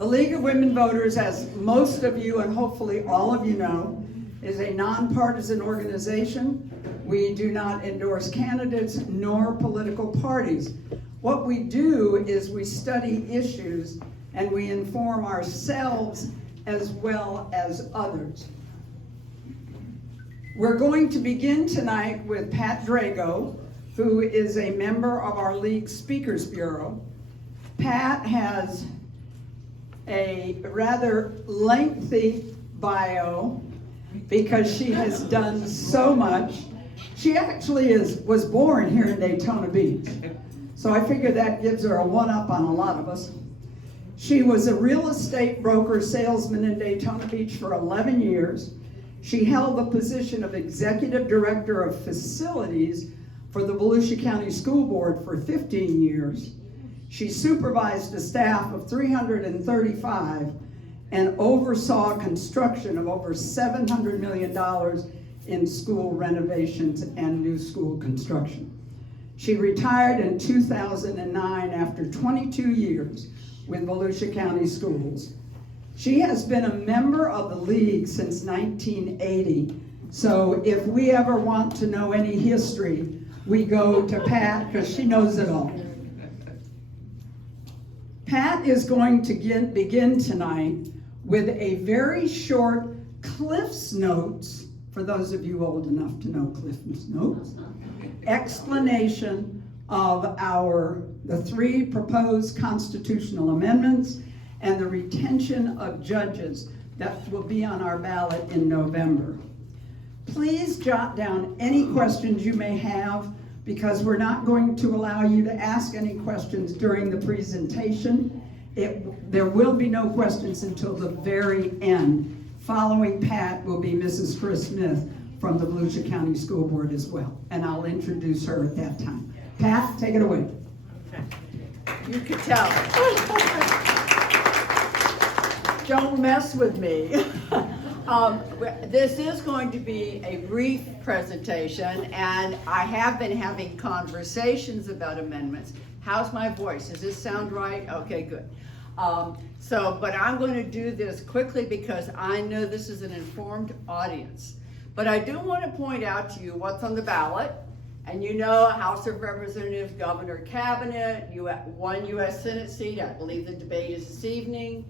The League of Women Voters, as most of you and hopefully all of you know, is a nonpartisan organization. We do not endorse candidates nor political parties. What we do is we study issues and we inform ourselves as well as others. We're going to begin tonight with Pat Drago, who is a member of our League Speakers Bureau. Pat has a rather lengthy bio because she has done so much. She actually was born here in Daytona Beach, so I figure that gives her a one-up on a lot of us. She was a real estate broker salesman in Daytona Beach for 11 years. She held the position of Executive Director of Facilities for the Volusia County School Board for 15 years. She supervised a staff of 335 and oversaw construction of over $700 million in school renovations and new school construction. She retired in 2009 after 22 years with Volusia County Schools. She has been a member of the League since 1980, so if we ever want to know any history, we go to Pat because she knows it all. Pat is going to begin tonight with a very short Cliff's Notes, for those of you old enough to know Cliff's Notes, explanation of the 3 proposed constitutional amendments and the retention of judges that will be on our ballot in November. Please jot down any questions you may have, because we're not going to allow you to ask any questions during the presentation. There will be no questions until the very end. Following Pat will be Mrs. Kris Smith from the Volusia County School Board as well, and I'll introduce her at that time. Pat, take it away. Okay. You could tell. Don't mess with me. This is going to be a brief presentation, and I have been having conversations about amendments. How's my voice? Does this sound right? Okay, good. But I'm going to do this quickly because I know this is an informed audience. But I do want to point out to you what's on the ballot. And you know, House of Representatives, Governor, Cabinet, 1 U.S. Senate seat. I believe the debate is this evening.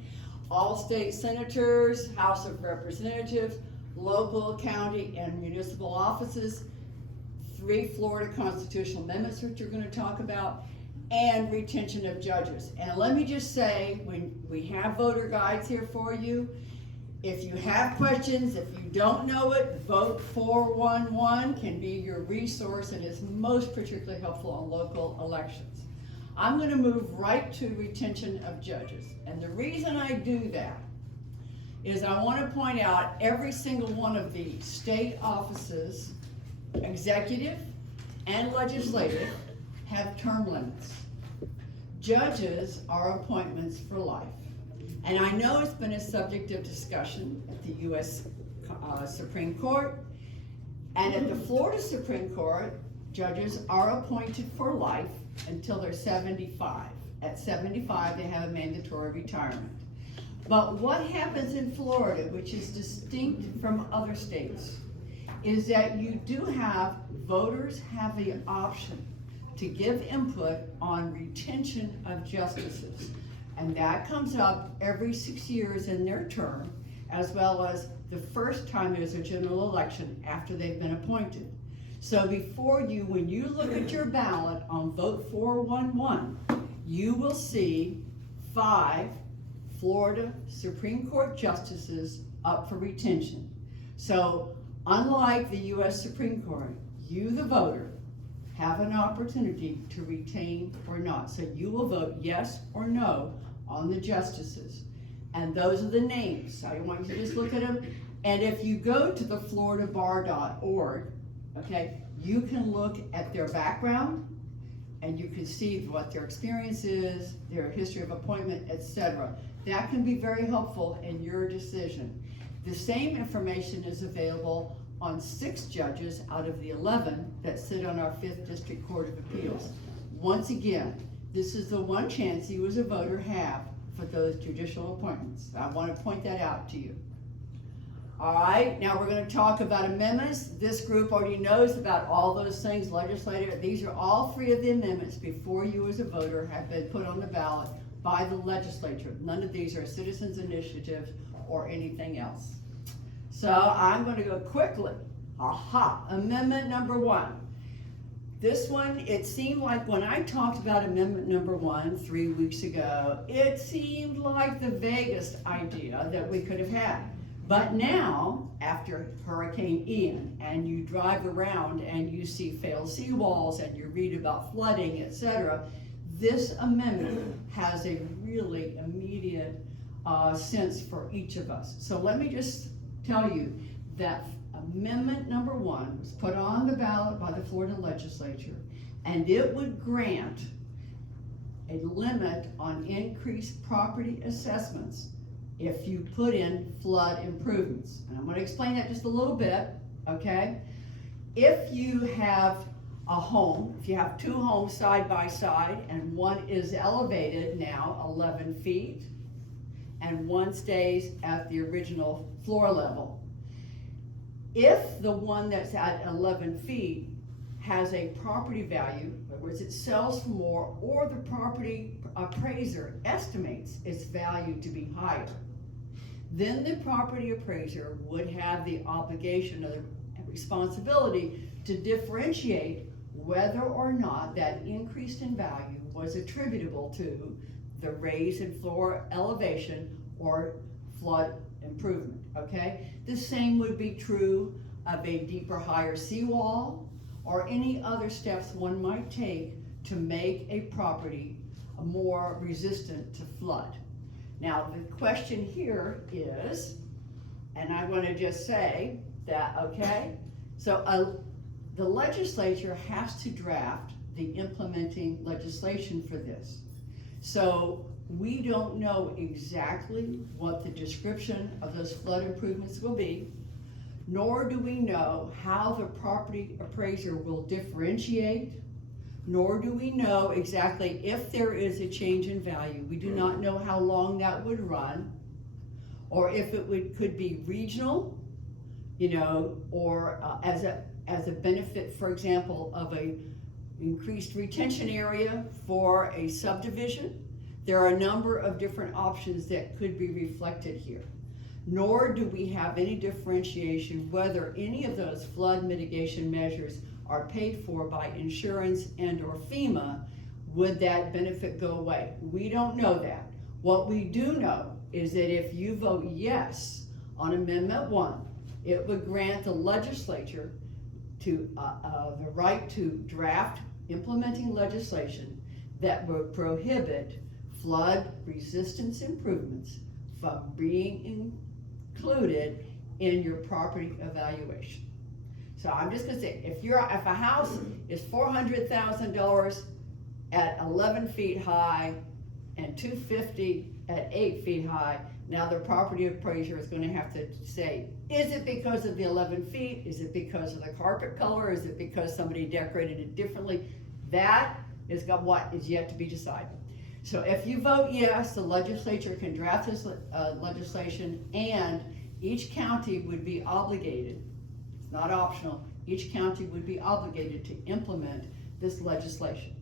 All state senators, House of Representatives, local, county, and municipal offices, 3 Florida constitutional amendments, which you're going to talk about, and retention of judges. And let me just say, when we have voter guides here for you, if you have questions, if you don't know it, Vote 411 can be your resource, and is most particularly helpful on local elections. I'm going to move right to retention of judges. And the reason I do that is I want to point out every single one of the state offices, executive and legislative, have term limits. Judges are appointments for life. And I know it's been a subject of discussion at the U.S. Supreme Court, and at the Florida Supreme Court, judges are appointed for life until they're 75. At 75, they have a mandatory retirement. But what happens in Florida, which is distinct from other states, is that you do have, voters have the option to give input on retention of justices. And that comes up every 6 years in their term, as well as the first time there's a general election after they've been appointed. So before you, when you look at your ballot on Vote 411, you will see 5 Florida Supreme Court justices up for retention. So unlike the U.S. Supreme Court, you, the voter, have an opportunity to retain or not. So you will vote yes or no on the justices. And those are the names. I want you to just look at them. And if you go to the floridabar.org, okay, you can look at their background and you can see what their experience is, their history of appointment, etc. That can be very helpful in your decision. The same information is available on 6 judges out of the 11 that sit on our 5th District Court of Appeals. Once again, this is the one chance you as a voter have for those judicial appointments. I want to point that out to you. All right, now we're going to talk about amendments. This group already knows about all those things, legislative. These are all 3 of the amendments before you as a voter have been put on the ballot by the legislature. None of these are citizens' initiatives or anything else. So I'm going to go quickly. Amendment number 1. This one, it seemed like when I talked about amendment number 1 3 weeks ago, it seemed like the vaguest idea that we could have had. But now, after Hurricane Ian, and you drive around and you see failed seawalls and you read about flooding, etc., this amendment has a really immediate sense for each of us. So let me just tell you that amendment number 1 was put on the ballot by the Florida legislature, and it would grant a limit on increased property assessments if you put in flood improvements. And I'm going to explain that just a little bit, okay? If you have a home, if you have 2 homes side by side, and one is elevated now 11 feet, and one stays at the original floor level, if the one that's at 11 feet has a property value, in other words, it sells for more, or the property appraiser estimates its value to be higher, then the property appraiser would have the obligation or the responsibility to differentiate whether or not that increase in value was attributable to the raise in floor elevation or flood improvement, okay? The same would be true of a deeper, higher seawall or any other steps one might take to make a property more resistant to flood. Now, the question here is, and I want to just say that, okay, so the legislature has to draft the implementing legislation for this. So we don't know exactly what the description of those flood improvements will be, nor do we know how the property appraiser will differentiate, nor do we know exactly if there is a change in value. We do not know how long that would run, or if it could be regional, you know, or as a benefit, for example, of a increased retention area for a subdivision. There are a number of different options that could be reflected here. Nor do we have any differentiation whether any of those flood mitigation measures are paid for by insurance and or FEMA. Would that benefit go away? We don't know that. What we do know is that if you vote yes on Amendment 1, it would grant the legislature to the right to draft implementing legislation that would prohibit flood resistance improvements from being included in your property evaluation. So I'm just gonna say, if a house is $400,000 at 11 feet high and $250 at 8 feet high, now the property appraiser is gonna have to say, is it because of the 11 feet? Is it because of the carpet color? Is it because somebody decorated it differently? That is what is yet to be decided. So if you vote yes, the legislature can draft this legislation, and each county would be obligated, it's not optional, each county would be obligated to implement this legislation.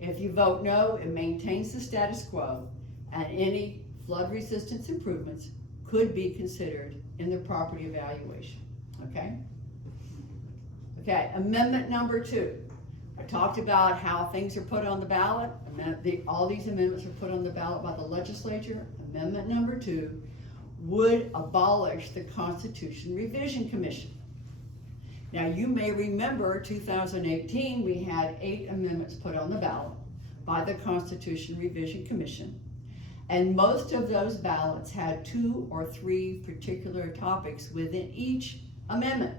If you vote no, it maintains the status quo, and any flood resistance improvements could be considered in the property evaluation, okay? Okay, amendment number 2. I talked about how things are put on the ballot. All these amendments are put on the ballot by the legislature. Amendment number 2 would abolish the Constitution Revision Commission. Now, you may remember 2018, we had 8 amendments put on the ballot by the Constitution Revision Commission. And most of those ballots had 2 or 3 particular topics within each amendment.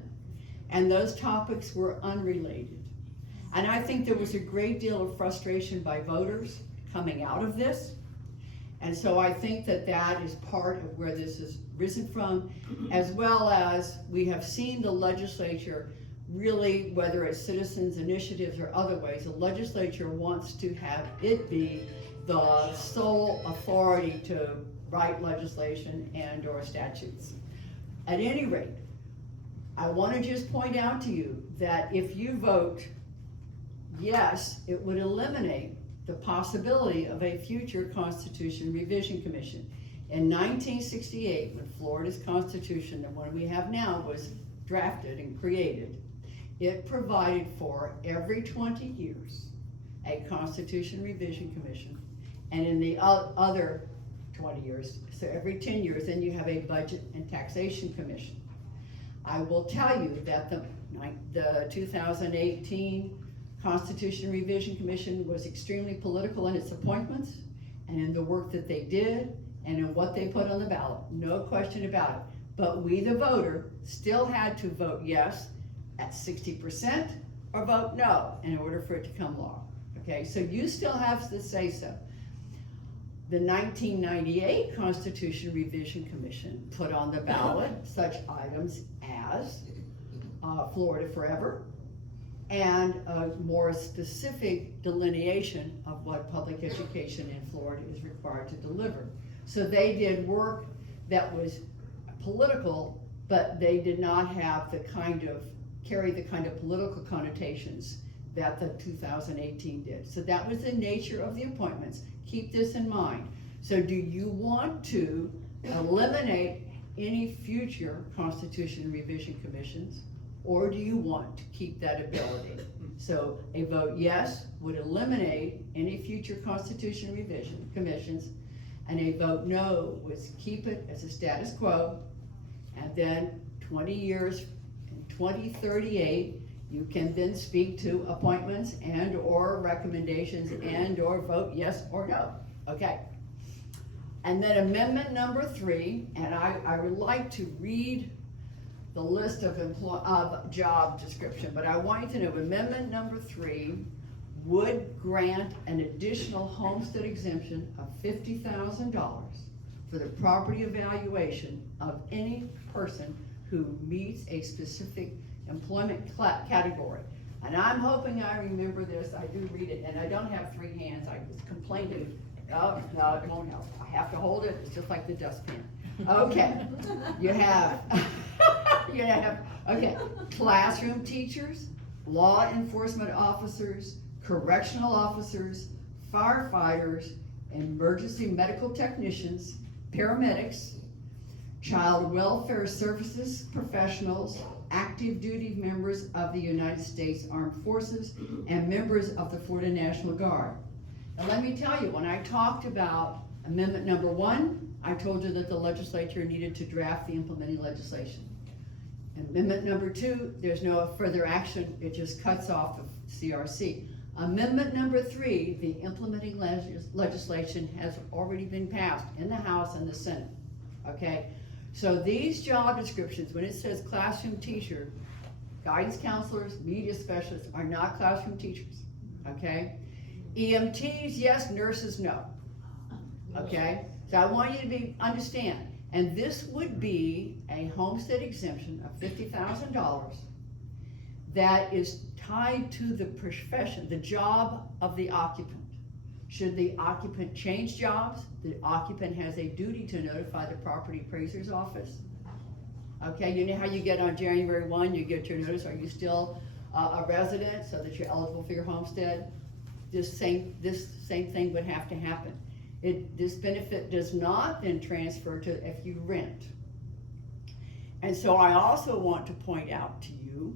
And those topics were unrelated. And I think there was a great deal of frustration by voters coming out of this. And so I think that that is part of where this has risen from, as well as we have seen the legislature really, whether it's citizens initiatives or other ways, the legislature wants to have it be the sole authority to write legislation and or statutes. At any rate, I want to just point out to you that if you vote yes, it would eliminate the possibility of a future Constitution Revision Commission. In 1968, when Florida's Constitution, the one we have now, was drafted and created, it provided for every 20 years a Constitution Revision Commission, and in the other 20 years, so every 10 years, then you have a Budget and Taxation Commission. I will tell you that the 2018 Constitution Revision Commission was extremely political in its appointments and in the work that they did and in what they put on the ballot, no question about it. But we, the voter, still had to vote yes at 60% or vote no in order for it to become law. Okay, so you still have to say so. The 1998 Constitution Revision Commission put on the ballot such items as Florida Forever, and a more specific delineation of what public education in Florida is required to deliver. So they did work that was political, but they did not have carry the kind of political connotations that the 2018 did. So that was the nature of the appointments. Keep this in mind. So do you want to eliminate any future Constitution Revision Commissions, or do you want to keep that ability? So a vote yes would eliminate any future Constitution Revision Commissions, and a vote no would keep it as a status quo, and then 20 years, in 2038, you can then speak to appointments and or recommendations and or vote yes or no, okay? And then amendment number 3, and I would like to read the list of job description, but I want you to know amendment number 3 would grant an additional homestead exemption of $50,000 for the property evaluation of any person who meets a specific employment category. And I'm hoping I remember this. I do read it, and I don't have 3 hands. I was complaining. Oh, no, it won't help. I have to hold it. It's just like the dustpan. Okay, you have, okay, classroom teachers, law enforcement officers, correctional officers, firefighters, emergency medical technicians, paramedics, child welfare services professionals, active duty members of the United States Armed Forces, and members of the Florida National Guard. Now let me tell you, when I talked about amendment number 1, I told you that the legislature needed to draft the implementing legislation. Amendment number 2, there's no further action, it just cuts off the CRC. Amendment number 3, the implementing legislation has already been passed in the House and the Senate, okay? So these job descriptions, when it says classroom teacher, guidance counselors, media specialists are not classroom teachers, okay? EMTs, yes, nurses, no, okay? So I want you to understand, and this would be a homestead exemption of $50,000 that is tied to the profession, the job of the occupant. Should the occupant change jobs, the occupant has a duty to notify the property appraiser's office. Okay, you know how you get on January 1, you get your notice, are you still a resident so that you're eligible for your homestead? This same thing would have to happen. This benefit does not then transfer to if you rent. And so I also want to point out to you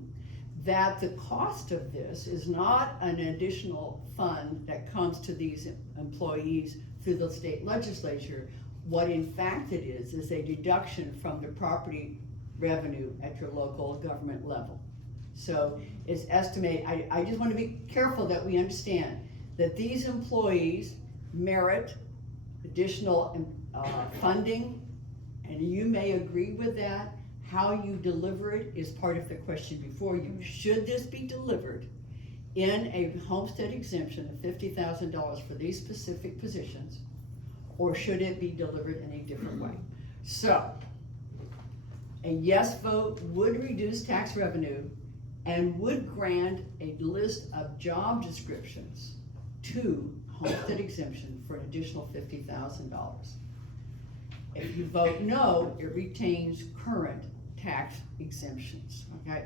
that the cost of this is not an additional fund that comes to these employees through the state legislature. What in fact it is a deduction from the property revenue at your local government level. So it's estimated, I just want to be careful that we understand that these employees merit additional funding, and you may agree with that. How you deliver it is part of the question before you. Should this be delivered in a homestead exemption of $50,000 for these specific positions, or should it be delivered in a different way? So, a yes vote would reduce tax revenue and would grant a list of job descriptions to homestead exemption for an additional $50,000. If you vote no, it retains current tax exemptions, okay?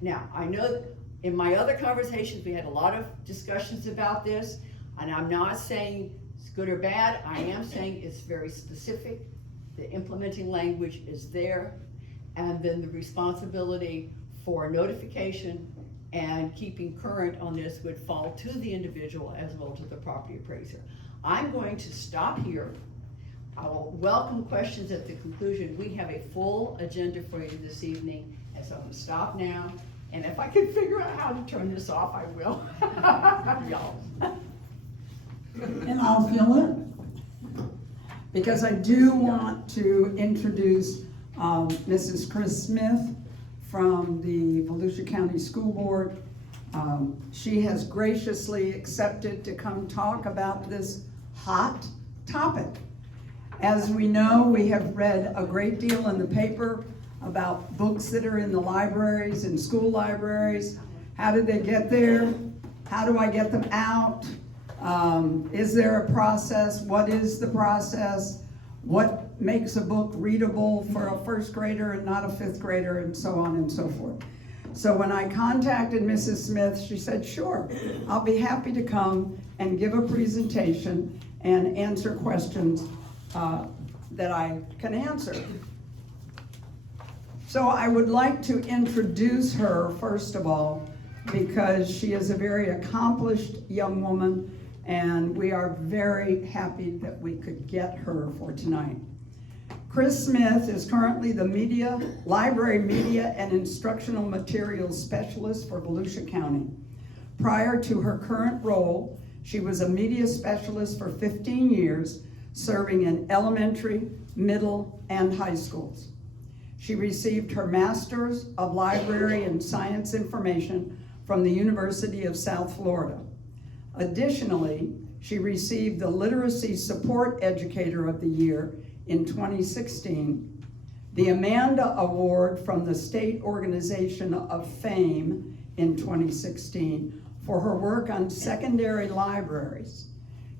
Now, I know in my other conversations, we had a lot of discussions about this, and I'm not saying it's good or bad, I am saying it's very specific. The implementing language is there, and then the responsibility for notification and keeping current on this would fall to the individual as well to the property appraiser. I'm going to stop here. I will welcome questions at the conclusion. We have a full agenda for you this evening, and so I'm gonna stop now. And if I can figure out how to turn this off, I will. Y'all. And I'll fill in. Because I do want to introduce Mrs. Kris Smith from the Volusia County School Board. She has graciously accepted to come talk about this hot topic. As we know, we have read a great deal in the paper about books that are in the libraries and school libraries. How did they get there? How do I get them out? Is there a process? What is the process? What makes a book readable for a first grader and not a fifth grader, and so on and so forth. So when I contacted Mrs. Smith, she said, sure, I'll be happy to come and give a presentation and answer questions that I can answer. So I would like to introduce her, first of all, because she is a very accomplished young woman, and we are very happy that we could get her for tonight. Kris Smith is currently the Library Media and Instructional Materials Specialist for Volusia County. Prior to her current role, she was a media specialist for 15 years, serving in elementary, middle, and high schools. She received her Master's of Library and Science Information from the University of South Florida. Additionally, she received the Literacy Support Educator of the Year in 2016, the Amanda Award from the State Organization of Fame in 2016 for her work on secondary libraries.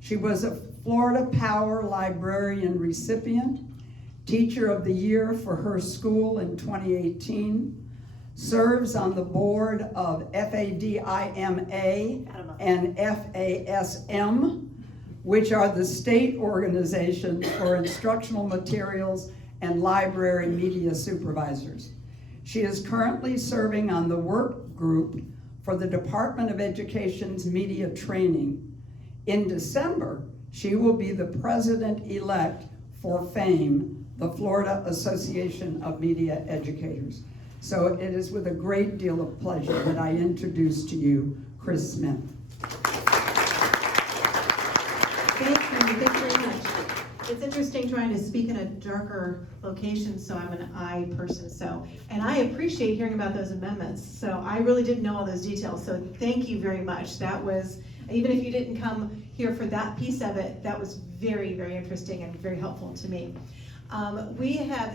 She was a Florida Power Librarian recipient, Teacher of the Year for her school in 2018, serves on the board of FADIMA and FASM, which are the state organizations for instructional materials and library media supervisors. She is currently serving on the work group for the Department of Education's media training. In December, she will be the president-elect for FAME, the Florida Association of Media Educators. So it is with a great deal of pleasure that I introduce to you Kris Smith. Thank you very much. It's interesting trying to speak in a darker location, so I'm an I person, and I appreciate hearing about those amendments. So I really didn't know all those details, so thank you very much. That was, even if you didn't come here for that piece of it, that was very, very interesting and very helpful to me.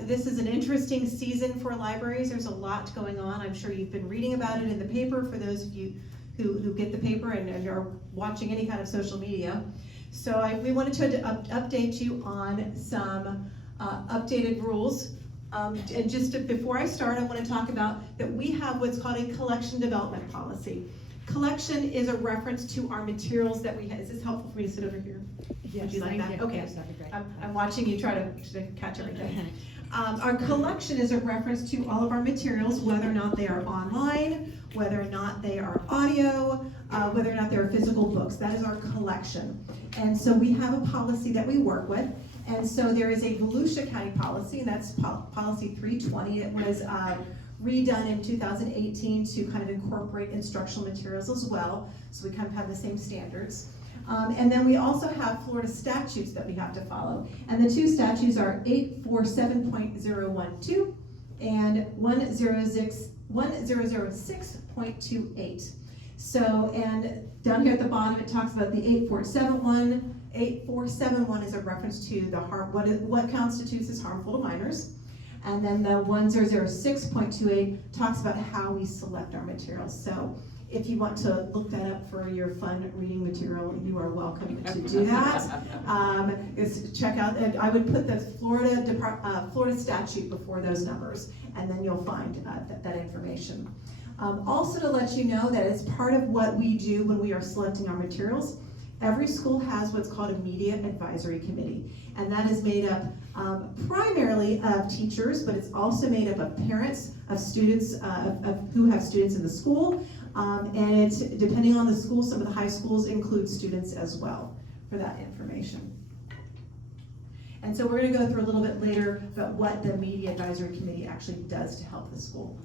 This is an interesting season for libraries. There's a lot going on. I'm sure you've been reading about it in the paper for those of you who get the paper and are watching any kind of social media. So we wanted to update you on some updated rules. And before I start, I want to talk about that we have what's called a collection development policy. Collection is a reference to our materials that we have. Is this helpful for me to sit over here? Yes, Would you like that? Okay. Yes, that'd be great. I'm watching you try to catch everything. Our collection is a reference to all of our materials, whether or not they are online, whether or not they are audio, whether or not they're physical books. That is our collection. And so we have a policy that we work with. And so there is a Volusia County policy, and that's policy 320. It was redone in 2018 to kind of incorporate instructional materials as well. So we kind of have the same standards. And then we also have Florida statutes that we have to follow. And the two statutes are 847.012 and 1006.28. So, and down here at the bottom, it talks about the 8471. 8471 is a reference to the what constitutes as harmful to minors. And then the 1006.28 talks about how we select our materials. So if you want to look that up for your fun reading material, you are welcome to do that. Check out, I would put the Florida statute before those numbers, and then you'll find that information. Also to let you know that as part of what we do when we are selecting our materials, every school has what's called a media advisory committee, and that is made up primarily of teachers, but it's also made up of parents, of students who have students in the school, and it's depending on the school. Some of the high schools include students as well for that information. And so we're going to go through a little bit later about what the media advisory committee actually does to help the school.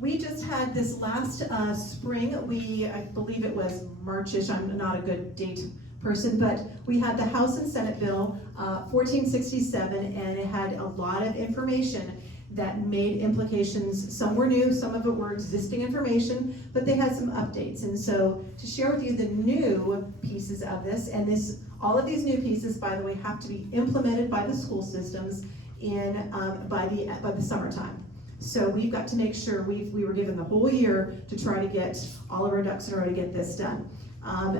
We just had this last spring, I believe it was Marchish, I'm not a good date person, but we had the House and Senate Bill 1467, and it had a lot of information that made implications. Some were new, some of it were existing information, but they had some updates. And so to share with you the new pieces of this, and all of these new pieces, by the way, have to be implemented by the school systems by the summertime. So we've got to make sure we were given the whole year to try to get all of our ducks in order to get this done.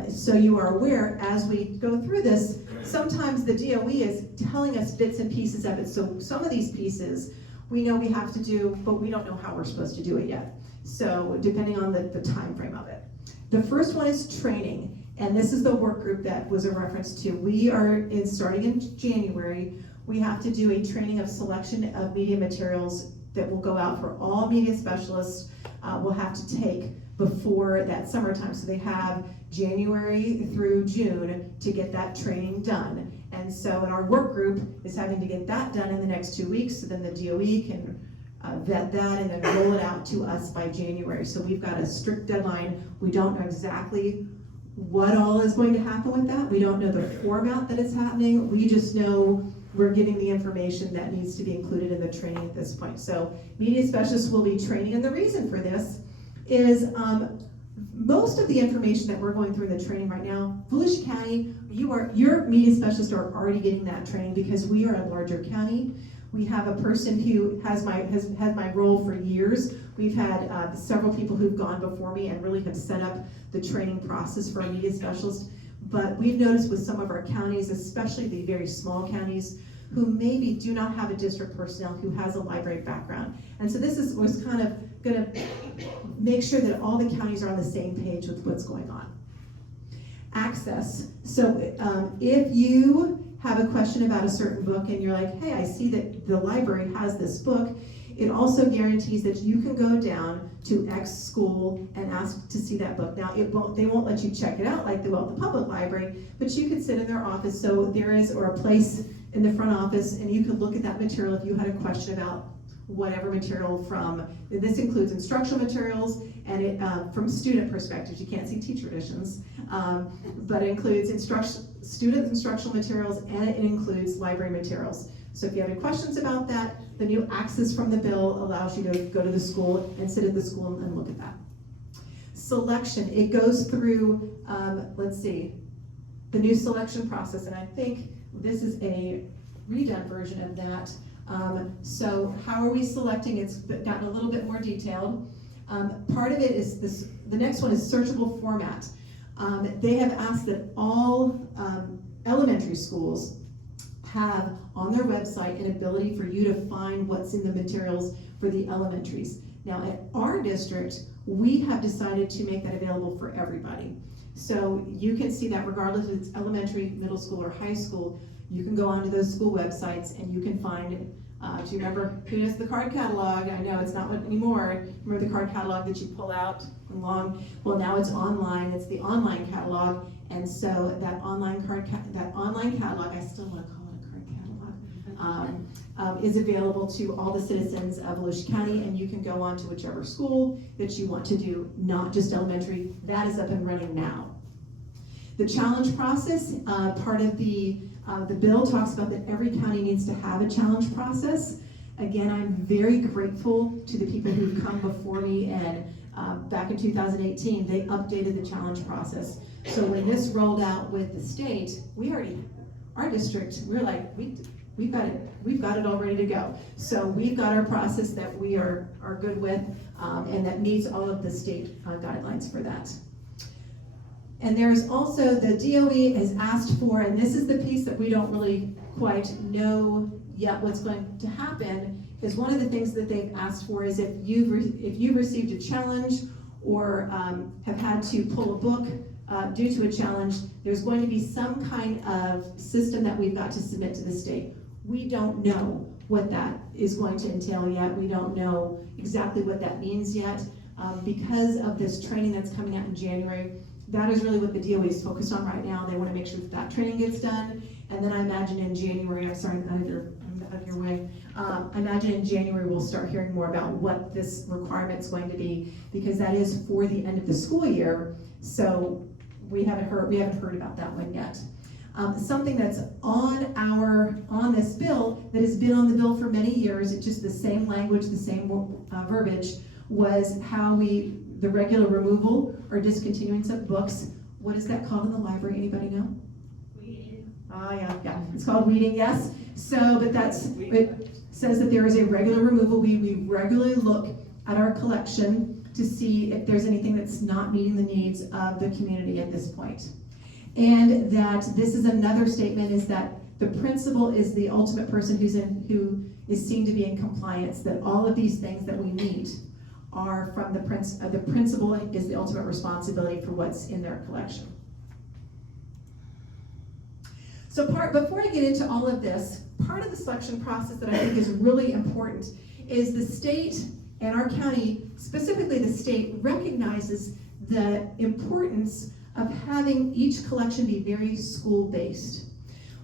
So you are aware, as we go through this, sometimes the DOE is telling us bits and pieces of it. So some of these pieces we know we have to do, but we don't know how we're supposed to do it yet. So depending on the time frame of it. The first one is training, and this is the work group that was a reference to. We are starting in January. We have to do a training of selection of media materials that will go out for all media specialists will have to take before that summertime. So they have January through June to get that training done. And so, and our work group is having to get that done in the next 2 weeks, so then the DOE can vet that and then roll it out to us by January. So we've got a strict deadline. We don't know exactly what all is going to happen with that. We don't know the format that it's happening. We just know we're giving the information that needs to be included in the training at this point. So media specialists will be training, and the reason for this is most of the information that we're going through in the training right now, Volusia County, your media specialists are already getting that training because we are a larger county. We have a person who has had my role for years. We've had several people who've gone before me and really have set up the training process for a media specialist. But we've noticed with some of our counties, especially the very small counties, who maybe do not have a district personnel who has a library background. And so this was kind of gonna make sure that all the counties are on the same page with what's going on. Access. So if you have a question about a certain book and you're like, hey, I see that the library has this book, it also guarantees that you can go down to X school and ask to see that book. Now, they won't let you check it out like they will at the public library, but you could sit in their office. So there is, or a place in the front office, and you could look at that material if you had a question about whatever material from, this includes instructional materials, and it from student perspectives, you can't see teacher editions, but it includes student instructional materials, and it includes library materials. So if you have any questions about that, the new access from the bill allows you to go to the school and sit at the school and look at that. Selection, it goes through, let's see, the new selection process, and I think this is a redone version of that. So how are we selecting? It's gotten a little bit more detailed. Part of it is this, the next one is searchable format. They have asked that all elementary schools have on their website an ability for you to find what's in the materials for the elementaries. Now at our district, we have decided to make that available for everybody. So you can see that regardless if it's elementary, middle school, or high school, you can go onto those school websites and you can find, do you remember who does the card catalog? I know it's not one anymore. Remember the card catalog that you pull out long? Well, now it's online. It's the online catalog, and so that online catalog, I still want to call it a card catalog, is available to all the citizens of Volusia County, and you can go on to whichever school that you want to do, not just elementary. That is up and running now. The challenge process, part of the bill talks about that every county needs to have a challenge process. Again, I'm very grateful to the people who've come before me, and back in 2018, they updated the challenge process. So when this rolled out with the state, our district, we're like, we've got it all ready to go. So we've got our process that we are good with, and that meets all of the state guidelines for that. And there's also, the DOE has asked for, and this is the piece that we don't really quite know yet what's going to happen, is one of the things that they've asked for is if you've received a challenge or have had to pull a book due to a challenge, there's going to be some kind of system that we've got to submit to the state. We don't know what that is going to entail yet. We don't know exactly what that means yet. Because of this training that's coming out in January, that is really what the DOE is focused on right now. They want to make sure that training gets done. And then I imagine in January, I'm sorry, I'm out of your way. I imagine in January we'll start hearing more about what this requirement's going to be, because that is for the end of the school year. So we haven't heard about that one yet. Something that's on this bill that has been on the bill for many years, it's just the same language, the same verbiage, was how the regular removal or discontinuance of books. What is that called in the library? Anybody know? Weeding. Oh yeah, it's called weeding, yes. So, but it says that there is a regular removal. We regularly look at our collection to see if there's anything that's not meeting the needs of the community at this point. And that this is another statement, is that the principal is the ultimate person who is seen to be in compliance, that all of these things that we need are from the principal is the ultimate responsibility for what's in their collection. So before I get into all of this, part of the selection process that I think is really important is the state and our county, specifically the state, recognizes the importance of having each collection be very school-based.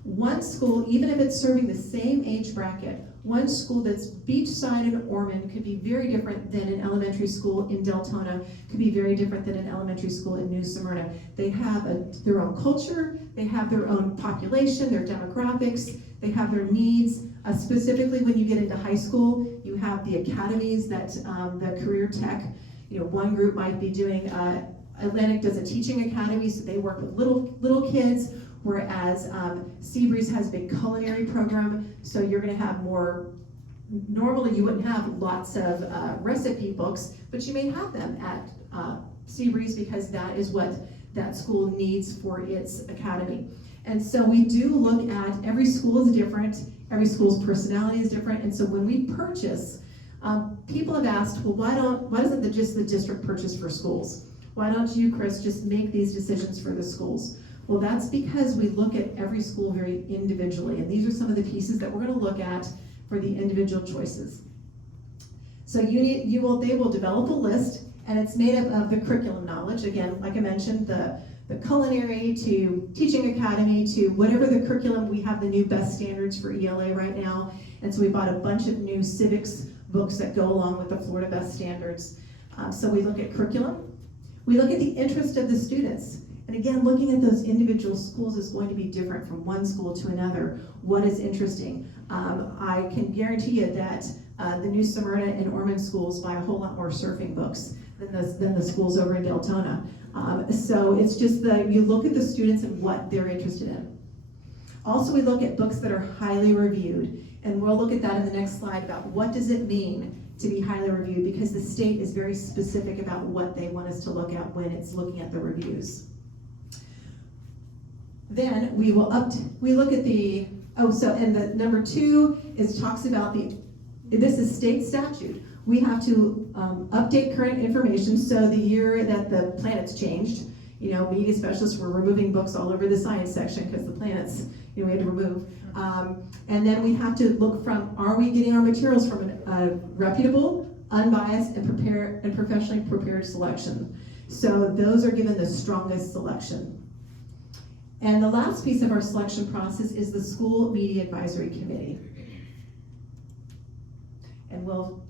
One school, even if it's serving the same age bracket, one school that's beachside in Ormond could be very different than an elementary school in Deltona, could be very different than an elementary school in New Smyrna. They have their own culture, they have their own population, their demographics, they have their needs. Specifically when you get into high school, you have the academies that the career tech, one group might be doing, Atlantic does a teaching academy, so they work with little kids, whereas Seabreeze has a big culinary program, so you're going to have more. Normally you wouldn't have lots of recipe books, but you may have them at Seabreeze because that is what that school needs for its academy. And so we do look at, every school is different, every school's personality is different, and so when we purchase, people have asked, well, why doesn't just the district purchase for schools? Why don't you, Kris, just make these decisions for the schools? Well, that's because we look at every school very individually, and these are some of the pieces that we're going to look at for the individual choices. So they will develop a list, and it's made up of the curriculum knowledge. Again, like I mentioned, the culinary to teaching academy to whatever the curriculum. We have the new best standards for ELA right now, and so we bought a bunch of new civics books that go along with the Florida best standards. So we look at curriculum. We look at the interest of the students. And again, looking at those individual schools is going to be different from one school to another. What is interesting? I can guarantee you that the New Smyrna and Ormond schools buy a whole lot more surfing books than the schools over in Deltona. So it's just you look at the students and what they're interested in. Also, we look at books that are highly reviewed. And we'll look at that in the next slide about what does it mean to be highly reviewed, because the state is very specific about what they want us to look at when it's looking at the reviews. Then we look at and the number 2 talks about this is state statute. We have to update current information. So the year that the planets changed, media specialists were removing books all over the science section because the planets, we had to remove. And then we have to look are we getting our materials from a reputable, unbiased, and professionally prepared selection? So those are given the strongest selection. And the last piece of our selection process is the School Media Advisory Committee. And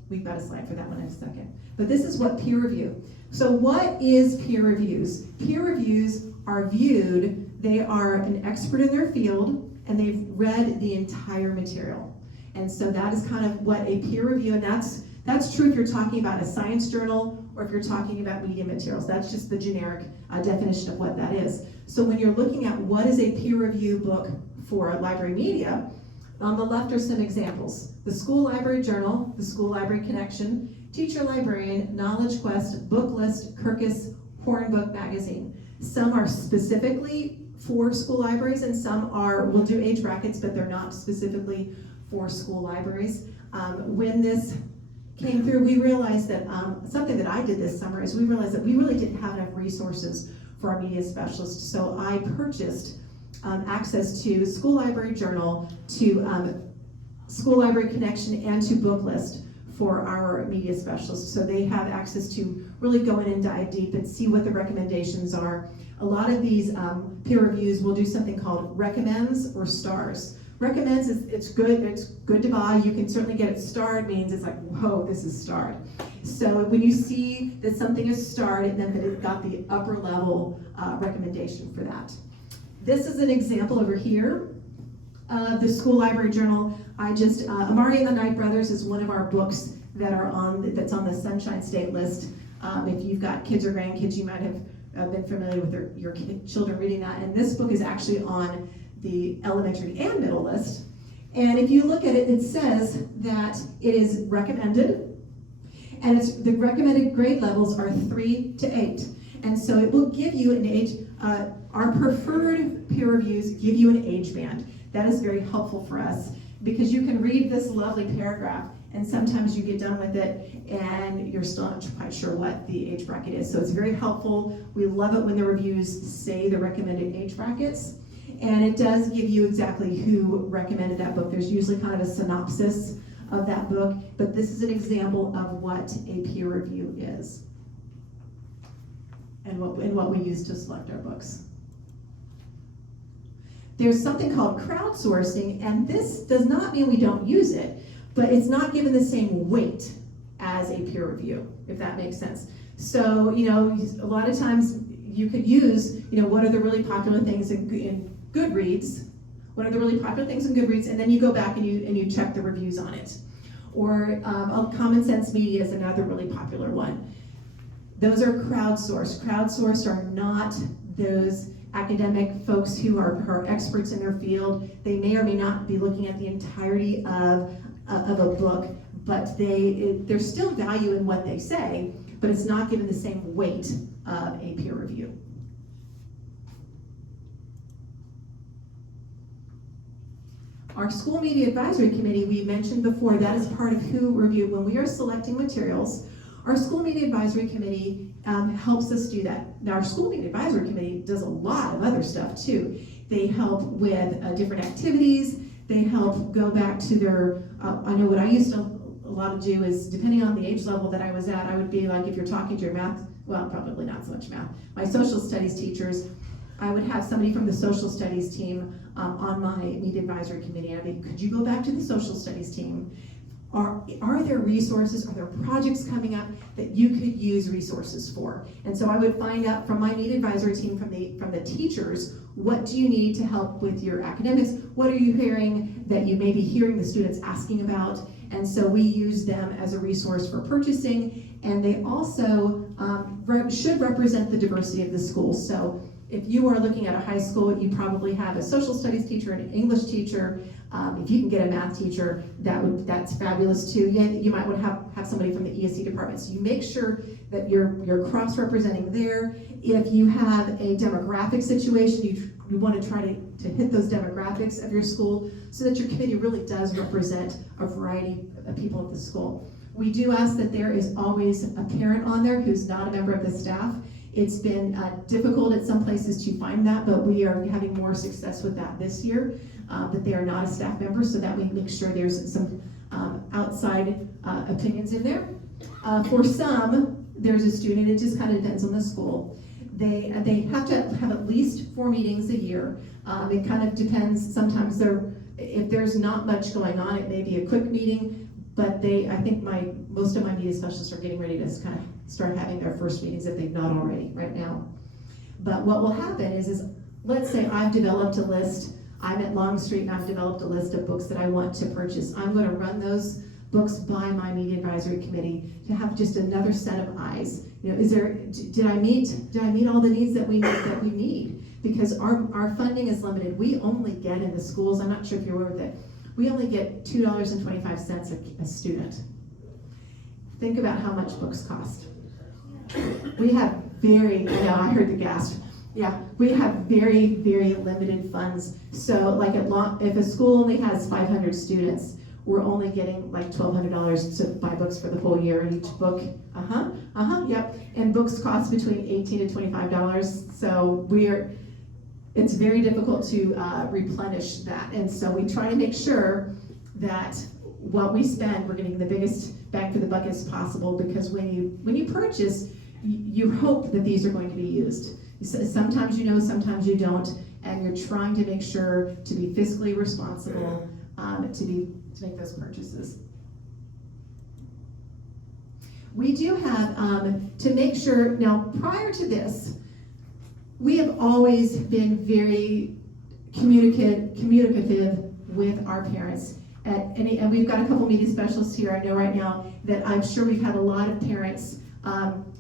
we've got a slide for that one in a second. But this is what peer review. So what is peer reviews? Peer reviews are viewed, they are an expert in their field, and they've read the entire material. And so that is kind of what a peer review, and that's true if you're talking about a science journal or if you're talking about media materials. That's just the generic definition of what that is. So when you're looking at what is a peer review book for library media, On the left are some examples. The School Library Journal, the School Library Connection, Teacher Librarian, Knowledge Quest, Book List, Kirkus, Hornbook Magazine. Some are specifically for school libraries, and some will do age brackets, but they're not specifically for school libraries. When this came through, we realized that something that I did this summer is we realized that we really didn't have enough resources for our media specialists, so I purchased access to School Library Journal, to School Library Connection, and to Book List for our media specialists. So they have access to really go in and dive deep and see what the recommendations are. A lot of these peer reviews will do something called recommends or stars. Recommends is it's good to buy. You can certainly get it starred, means it's like, whoa, this is starred. So when you see that something is starred, it meant that it got the upper level recommendation for that. This is an example over here of the School Library Journal. Amari and the Knight Brothers is one of our books that's on the Sunshine State list. If you've got kids or grandkids, you might have been familiar with your children reading that. And this book is actually on the elementary and middle list. And if you look at it, it says that it is recommended, and the recommended grade levels are 3 to 8. And so it will give you an age, our preferred peer reviews give you an age band. That is very helpful for us because you can read this lovely paragraph and sometimes you get done with it and you're still not quite sure what the age bracket is. So it's very helpful. We love it when the reviews say the recommended age brackets. And it does give you exactly who recommended that book. There's usually kind of a synopsis of that book, but this is an example of what a peer review is and what we use to select our books. There's something called crowdsourcing, and this does not mean we don't use it, but it's not given the same weight as a peer review, if that makes sense. So, a lot of times you could use, what are the really popular things in Goodreads? What are the really popular things in Goodreads? And then you go back and you check the reviews on it. Or Common Sense Media is another really popular one. Those are crowdsourced. Crowdsourced are not those academic folks who are experts in their field. They may or may not be looking at the entirety of a book, but there's still value in what they say, but it's not given the same weight of a peer review. Our School Media Advisory Committee, we mentioned before, that is part of who review. When we are selecting materials, our School Media Advisory Committee helps us do that. Now, our School Media Advisory Committee does a lot of other stuff too. They help with different activities. They help go back to their, I know what I used to a lot to do is, depending on the age level that I was at, I would be like, if you're talking to your math, well, probably not so much math, my social studies teachers, I would have somebody from the social studies team on my media advisory committee. I'd be, could you go back to the social studies team? Are there resources, are there projects coming up that you could use resources for? And so I would find out from my media advisory team, from the teachers, what do you need to help with your academics? What are you hearing that you may be hearing the students asking about? And so we use them as a resource for purchasing, and they also should represent the diversity of the school. So if you are looking at a high school, you probably have a social studies teacher and an English teacher. If you can get a math teacher, that's fabulous too. You might want to have somebody from the ESC department. So you make sure that you're cross-representing there. If you have a demographic situation, you want to try to hit those demographics of your school so that your committee really does represent a variety of people at the school. We do ask that there is always a parent on there who's not a member of the staff. It's been difficult at some places to find that, but we are having more success with that this year, that they are not a staff member, so that we make sure there's some outside opinions in there. For some, there's a student, it just kind of depends on the school. They have to have at least 4 meetings a year. It kind of depends, sometimes if there's not much going on, it may be a quick meeting, but I think most of my media specialists are getting ready to kind of start having their first meetings if they've not already right now. But what will happen is let's say I've developed a list, I'm at Long Street and I've developed a list of books that I want to purchase. I'm going to run those books by my media advisory committee to have just another set of eyes. Did I meet all the needs that we need? Because our funding is limited. We only get in the schools, I'm not sure if you're aware of that, we only get $2.25 a student. Think about how much books cost. We have I heard the gasp. Yeah, we have very, very limited funds. So like if a school only has 500 students, we're only getting like $1,200 to buy books for the whole year, and each book, yep. And books cost between $18 to $25. So it's very difficult to replenish that. And so we try to make sure that what we spend, we're getting the biggest bang for the buck as possible, because when you purchase, you hope that these are going to be used. Sometimes you know, sometimes you don't, and you're trying to make sure to be fiscally responsible to make those purchases. We do have, to make sure, now prior to this, we have always been very communicative with our parents. And we've got a couple media specialists here, I know right now, that I'm sure we've had a lot of parents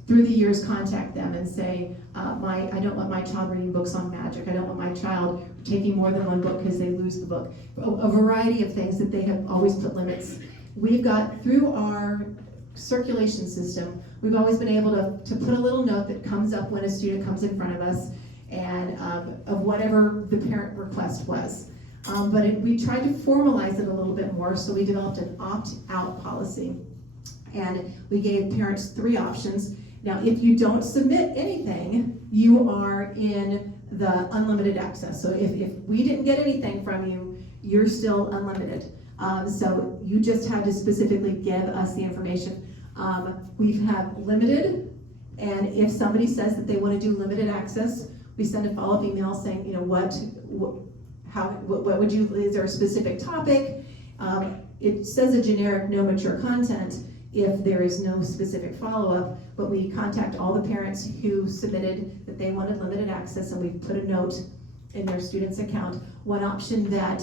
through the years contact them and say, I don't want my child reading books on magic. I don't want my child taking more than one book because they lose the book. A variety of things that they have always put limits. We've got, through our circulation system, we've always been able to put a little note that comes up when a student comes in front of us, and of whatever the parent request was. But we tried to formalize it a little bit more, so we developed an opt-out policy. And we gave parents 3 options. Now, if you don't submit anything, you are in the unlimited access. So if we didn't get anything from you, you're still unlimited. So you just have to specifically give us the information. We have limited, and if somebody says that they want to do limited access, we send a follow-up email saying, what would you, is there a specific topic? It says a generic no mature content if there is no specific follow-up, but we contact all the parents who submitted that they wanted limited access, and we put a note in their student's account. One option that